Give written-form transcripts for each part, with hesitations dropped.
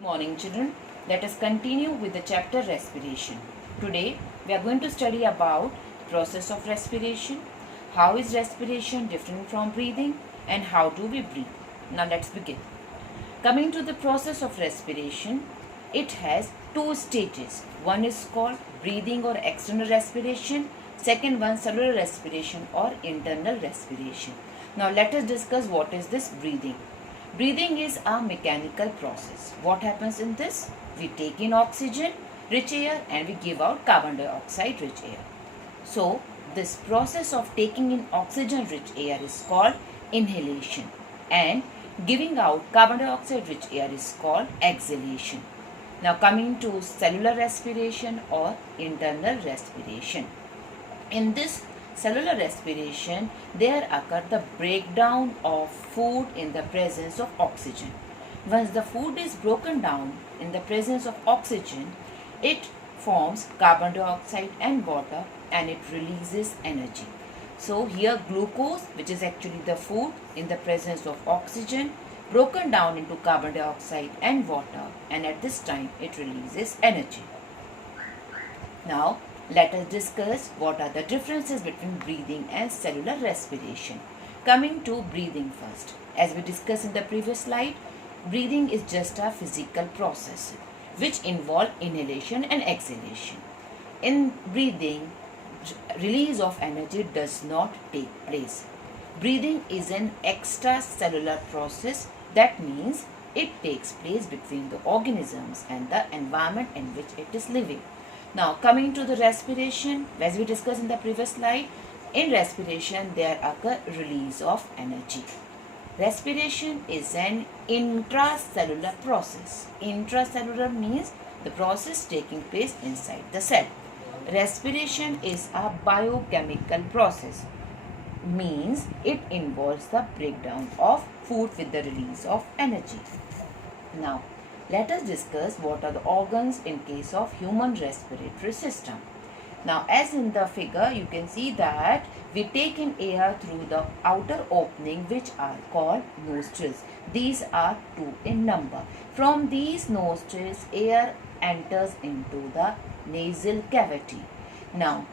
Good morning, children. Let us continue with the chapter Respiration. Today we are going to study about the process of respiration. How is respiration different from breathing and how do we breathe? Now let's begin. Coming to the process of respiration, it has two stages. One is called breathing or external respiration. Second one, cellular respiration or internal respiration. Now let us discuss what is this breathing. Breathing is a mechanical process. What happens in this? We take in oxygen, rich air, and we give out carbon dioxide, rich air. So, this process of taking in oxygen rich air is called inhalation, and giving out carbon dioxide rich air is called exhalation. Now, coming to cellular respiration or internal respiration. In this cellular respiration, there occurs the breakdown of food in the presence of oxygen. Once the food is broken down in the presence of oxygen, it forms carbon dioxide and water and it releases energy. So here glucose, which is actually the food in the presence of oxygen, broken down into carbon dioxide and water, and at this time it releases energy. Now let us discuss what are the differences between breathing and cellular respiration. Coming to breathing first. As we discussed in the previous slide, breathing is just a physical process which involves inhalation and exhalation. In breathing, release of energy does not take place. Breathing is an extracellular process. That means it takes place between the organisms and the environment in which it is living. Now coming to the respiration, as we discussed in the previous slide, in respiration there occur release of energy. Respiration is an intracellular process. Intracellular means the process taking place inside the cell. Respiration is a biochemical process, means it involves the breakdown of food with the release of energy. Now let us discuss what are the organs in case of human respiratory system. Now as in the figure you can see that we take in air through the outer opening which are called nostrils. These are 2 in number. From these nostrils air enters into the nasal cavity. Now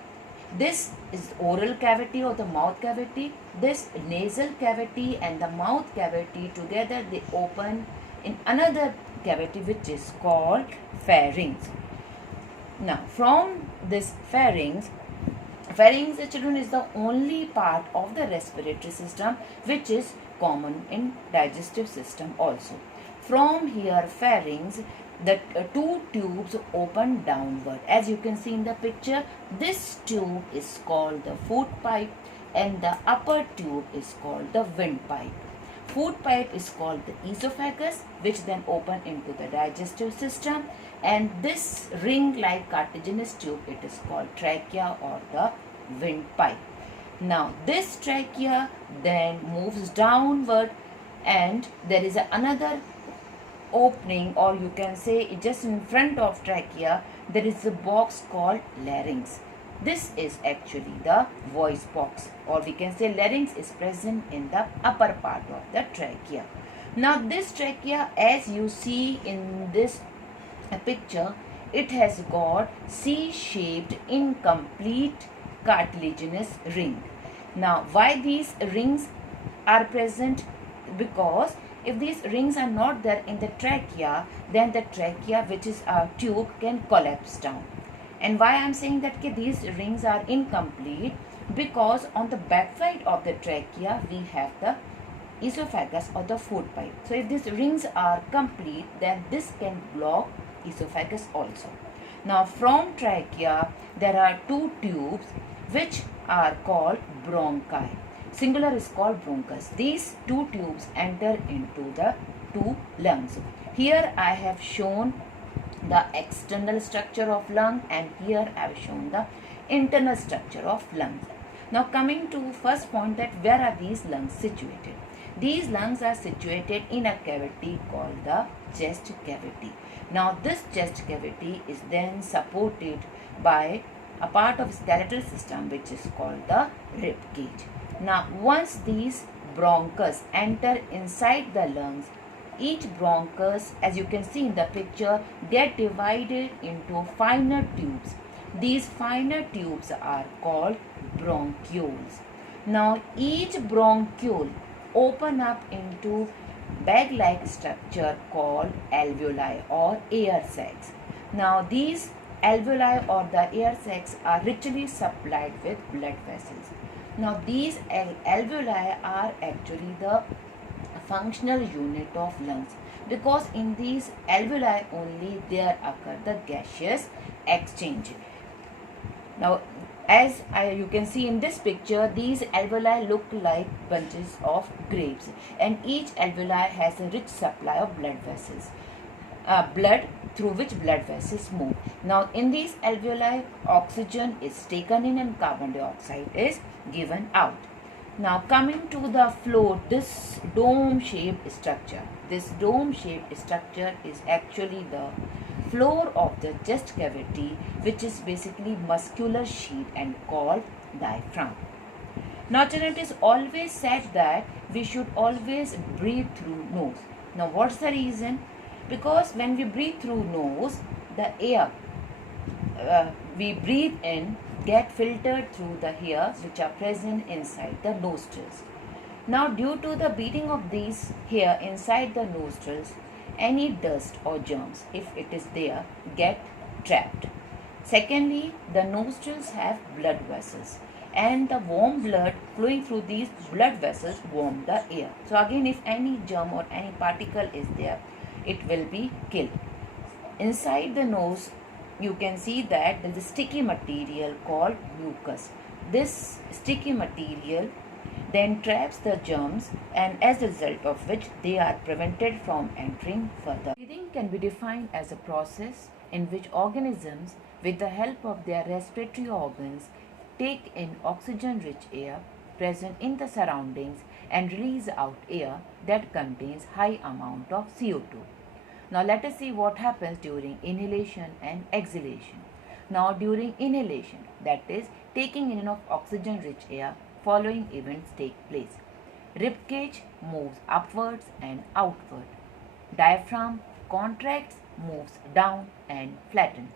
this is oral cavity or the mouth cavity. This nasal cavity and the mouth cavity together they open in another cavity which is called pharynx. Now from this pharynx children is the only part of the respiratory system which is common in digestive system also. From here pharynx the 2 tubes open downward. As you can see in the picture, this tube is called the food pipe and the upper tube is called the windpipe. Food pipe is called the esophagus, which then open into the digestive system, and this ring-like cartilaginous tube it is called trachea or the windpipe. Now this trachea then moves downward and there is another opening, or you can say just in front of trachea there is a box called larynx. This is actually the voice box, or we can say larynx is present in the upper part of the trachea. Now this trachea, as you see in this picture, it has got C-shaped incomplete cartilaginous ring. Now why these rings are present? Because if these rings are not there in the trachea, then the trachea, which is a tube, can collapse down. And why I am saying that these rings are incomplete? Because on the back side of the trachea we have the esophagus or the food pipe. So if these rings are complete, then this can block esophagus also. Now from trachea there are 2 tubes which are called bronchi. Singular is called bronchus. These 2 tubes enter into the 2 lungs. Here I have shown the external structure of lung, and here I have shown the internal structure of lungs. Now coming to first point, that where are these lungs situated? These lungs are situated in a cavity called the chest cavity. Now this chest cavity is then supported by a part of skeletal system which is called the rib cage. Now once these bronchus enter inside the lungs, Each bronchus, as you can see in the picture, get divided into finer tubes. These finer tubes are called bronchioles. Now each bronchiole open up into bag-like structure called alveoli or air sacs. Now these alveoli or the air sacs are richly supplied with blood vessels. Now these alveoli are actually the functional unit of lungs, because in these alveoli only there occur the gaseous exchange. Now as you can see in this picture, these alveoli look like bunches of grapes, and each alveoli has a rich supply of blood vessels. Blood through which blood vessels move. Now in these alveoli, oxygen is taken in and carbon dioxide is given out. Now coming to the floor, this dome-shaped structure. This dome-shaped structure is actually the floor of the chest cavity, which is basically muscular sheath and called diaphragm. Now children, it is always said that we should always breathe through nose. Now what's the reason? Because when we breathe through nose, the air we breathe in get filtered through the hairs which are present inside the nostrils. Now due to the beating of these hair inside the nostrils, any dust or germs, if it is there, get trapped. Secondly, the nostrils have blood vessels, and the warm blood flowing through these blood vessels warm the air. So again, if any germ or any particle is there, it will be killed. Inside the nose, you can see that there is a sticky material called mucus. This sticky material then traps the germs, and as a result of which they are prevented from entering further. Breathing can be defined as a process in which organisms, with the help of their respiratory organs, take in oxygen-rich air present in the surroundings and release out air that contains high amount of CO2. Now let us see what happens during inhalation and exhalation. Now during inhalation, that is taking in of oxygen-rich air, following events take place. Rib cage moves upwards and outward. Diaphragm contracts, moves down and flattens.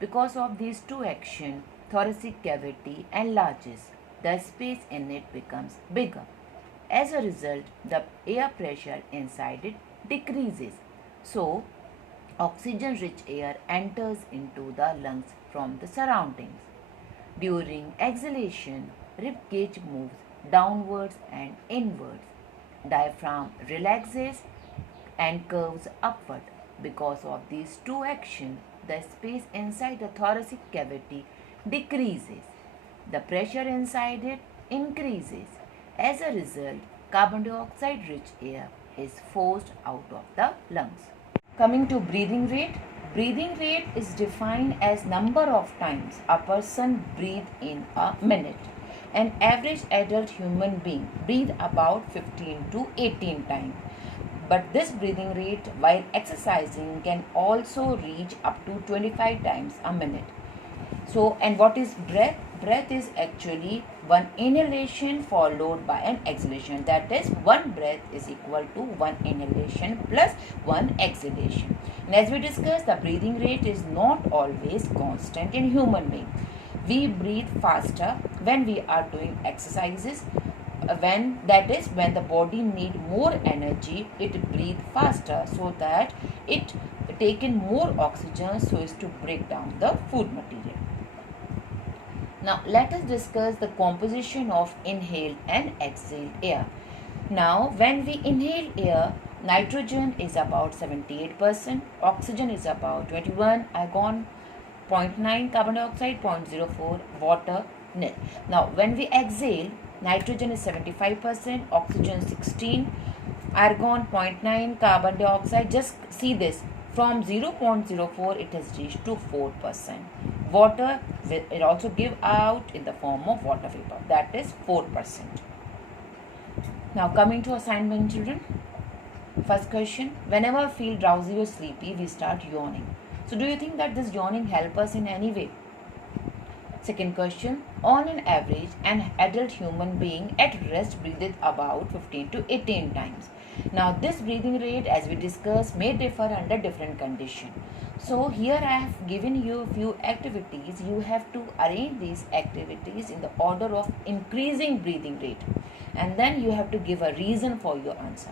Because of these two actions, thoracic cavity enlarges. The space in it becomes bigger. As a result, the air pressure inside it decreases. So, oxygen-rich air enters into the lungs from the surroundings. During exhalation, rib cage moves downwards and inwards. Diaphragm relaxes and curves upward. Because of these two actions, the space inside the thoracic cavity decreases. The pressure inside it increases. As a result, carbon dioxide-rich air is forced out of the lungs. Coming to breathing rate. Breathing rate is defined as number of times a person breathes in a minute. An average adult human being breathes about 15 to 18 times. But this breathing rate while exercising can also reach up to 25 times a minute. So, and what is breath? Breath is actually one inhalation followed by an exhalation. That is, one breath is equal to one inhalation plus one exhalation. And as we discussed, the breathing rate is not always constant in human being. We breathe faster when we are doing exercises. When the body need more energy, it breathe faster so that it take in more oxygen so as to break down the food material. Now let us discuss the composition of inhaled and exhaled air. Now when we inhale air, nitrogen is about 78%, oxygen is about 21, argon 0.9, carbon dioxide 0.04, water nil. Now when we exhale, nitrogen is 75%, oxygen 16, argon 0.9, carbon dioxide, just see this, from 0.04 it has reached to 4%. Water, it also give out in the form of water vapor, that is 4%. Now coming to assignment, children. First question, whenever I feel drowsy or sleepy, we start yawning. So do you think that this yawning help us in any way? Second question, on an average, an adult human being at rest breathes about 15 to 18 times. Now this breathing rate, as we discussed, may differ under different conditions. So here I have given you a few activities. You have to arrange these activities in the order of increasing breathing rate, and then you have to give a reason for your answer.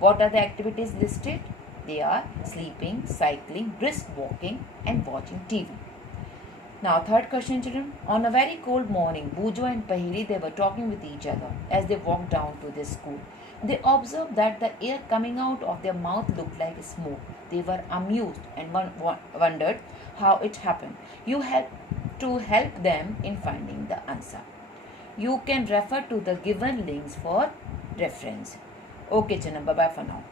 What are the activities listed? They are sleeping, cycling, brisk walking, and watching TV. Now, third question, children. On a very cold morning, Bujo and Paheli, they were talking with each other as they walked down to their school. They observed that the air coming out of their mouth looked like smoke. They were amused and wondered how it happened. You have to help them in finding the answer. You can refer to the given links for reference. Okay, children. Bye-bye for now.